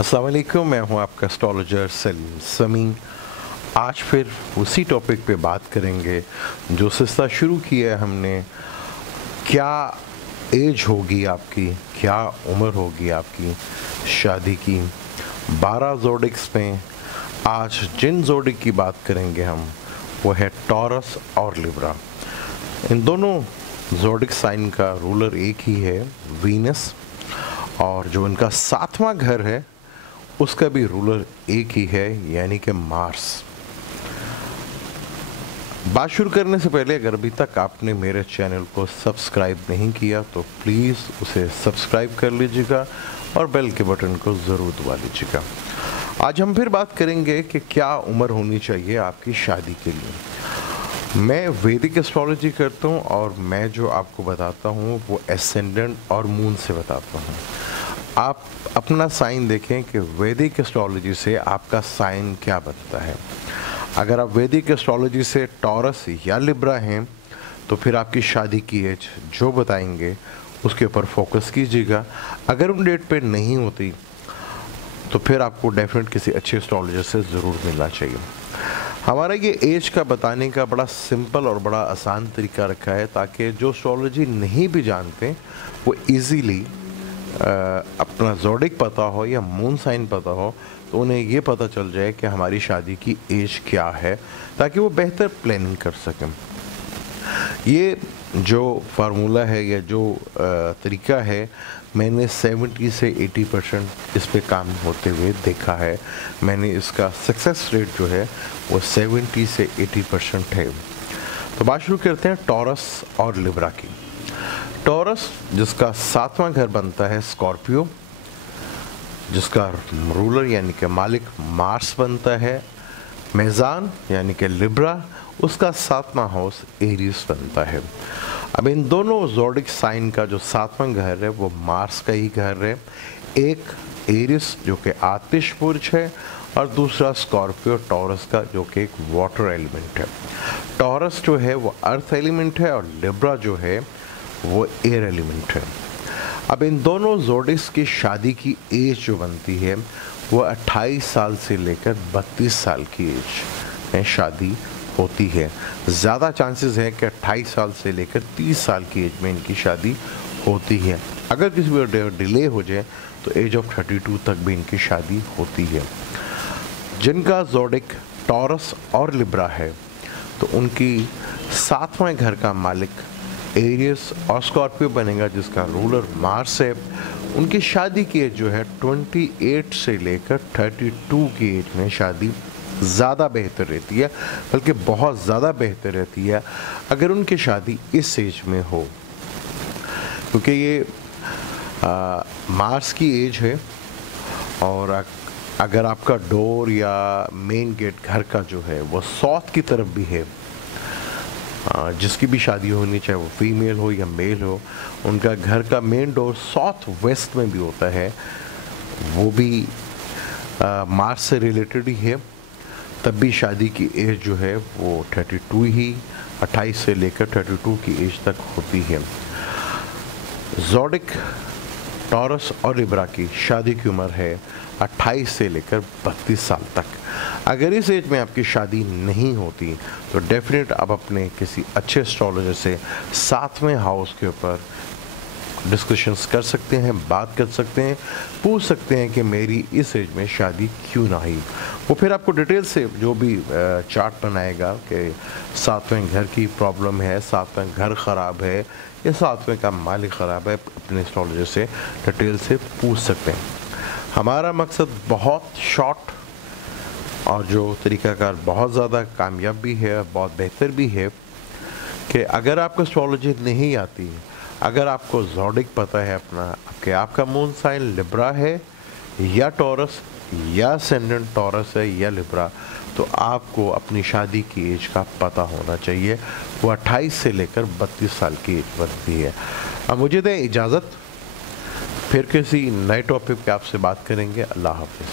अस्सलाम वालेकुम, मैं हूं आपका एस्ट्रोलॉजर सलीम समी। आज फिर उसी टॉपिक पे बात करेंगे जो सिलसिला शुरू किया है हमने। क्या एज होगी आपकी, क्या उम्र होगी आपकी शादी की। 12 जोडिक्स में आज जिन जोडिक की बात करेंगे हम वो है टॉरस और लिब्रा। इन दोनों जोडिक साइन का रूलर एक ही है, वीनस, और जो इनका 7वां घर है उसका भी रूलर एक ही है, यानी कि मार्स। बात शुरू करने से पहले अगर अभी तक आपने मेरे चैनल को सब्सक्राइब नहीं किया तो प्लीज़ उसे सब्सक्राइब कर लीजिएगा और बेल के बटन को ज़रूर दबा लीजिएगा। आज हम फिर बात करेंगे कि क्या उम्र होनी चाहिए आपकी शादी के लिए। मैं वैदिक एस्ट्रोलॉजी करता हूँ और मैं जो आपको बताता हूँ वो एसेंडेंट और मून से बताता हूँ। आप अपना साइन देखें कि वैदिक एस्ट्रोलॉजी से आपका साइन क्या बनता है। अगर आप वैदिक एस्ट्रोलॉजी से टॉरस या लिब्रा हैं तो फिर आपकी शादी की एज जो बताएंगे उसके ऊपर फोकस कीजिएगा। अगर उन डेट पे नहीं होती तो फिर आपको डेफिनेट किसी अच्छे एस्ट्रोलॉजर से ज़रूर मिलना चाहिए। हमारा ये एज का बताने का बड़ा सिंपल और बड़ा आसान तरीका रखा है ताकि जो एस्ट्रोलॉजी नहीं भी जानते वो इजीली अपना जोडिक पता हो या मून साइन पता हो तो उन्हें ये पता चल जाए कि हमारी शादी की एज क्या है, ताकि वो बेहतर प्लानिंग कर सकें। ये जो फार्मूला है या जो तरीका है मैंने 70 से 80% इस पे काम होते हुए देखा है। मैंने इसका सक्सेस रेट जो है वो 70 से 80% है। तो बात शुरू करते हैं टॉरस और लिब्रा की। टॉरस जिसका 7वां घर बनता है स्कॉर्पियो, जिसका रूलर यानी कि मालिक मार्स बनता है। मेज़ान यानी कि लिब्रा, उसका 7वां हाउस एरीज बनता है। अब इन दोनों जोडिक साइन का जो 7वां घर है वो मार्स का ही घर है। एक एरीज जो कि आतिश पुरुष है और दूसरा स्कॉर्पियो टॉरस का जो कि एक वाटर एलिमेंट है। टॉरस जो है वो अर्थ एलिमेंट है और लिब्रा जो है वो एयर एलिमेंट है। अब इन दोनों जोडिक्स की शादी की एज जो बनती है वो 28 साल से लेकर 32 साल की एज में शादी होती है। ज़्यादा चांसेस हैं कि 28 साल से लेकर 30 साल की एज में इनकी शादी होती है। अगर किसी भी डिले हो जाए तो एज ऑफ 32 तक भी इनकी शादी होती है। जिनका जोडिक टॉरस और लिब्रा है तो उनकी 7वां घर का मालिक एरियस और स्कॉर्पियो बनेगा, जिसका रूलर मार्स है। उनकी शादी की एज जो है 28 से लेकर 32 की एज में शादी ज़्यादा बेहतर रहती है, बल्कि बहुत ज़्यादा बेहतर रहती है अगर उनकी शादी इस एज में हो, क्योंकि ये मार्स की एज है। और अगर आपका डोर या मेन गेट घर का जो है वो साउथ की तरफ भी है, जिसकी भी शादी होनी चाहे वो फीमेल हो या मेल हो, उनका घर का मेन डोर साउथ वेस्ट में भी होता है, वो भी मार्स से रिलेटेड ही है, तब भी शादी की एज जो है वो 32 ही 28 से लेकर 32 की एज तक होती है। जोडिक टॉरस और लिब्रा की शादी की उम्र है 28 से लेकर 32 साल तक। अगर इस एज में आपकी शादी नहीं होती तो डेफिनेट आप अपने किसी अच्छे एस्ट्रोलॉजर से 7वें हाउस के ऊपर डिस्कशंस कर सकते हैं, बात कर सकते हैं, पूछ सकते हैं कि मेरी इस एज में शादी क्यों ना हुई। वो फिर आपको डिटेल से जो भी चार्ट बनाएगा कि 7वें घर की प्रॉब्लम है, 7वां घर ख़राब है या 7वें का मालिक ख़राब है, अपने एस्ट्रोलॉजर से डिटेल से पूछ सकते हैं। हमारा मकसद बहुत शॉर्ट और जो तरीक़ाकार बहुत ज़्यादा कामयाब भी है, बहुत बेहतर भी है कि अगर आपको एस्ट्रोलॉजी नहीं आती, अगर आपको जोडिक पता है अपना, कि आपका मून साइन लिब्रा है या टॉरस या असेंडेंट टॉरस है या लिब्रा, तो आपको अपनी शादी की एज का पता होना चाहिए। वो 28 से लेकर 32 साल की एज बनती है। अब मुझे दें इजाज़त, फिर किसी नए टॉपिक पे आपसे बात करेंगे। अल्लाह हाफिज़।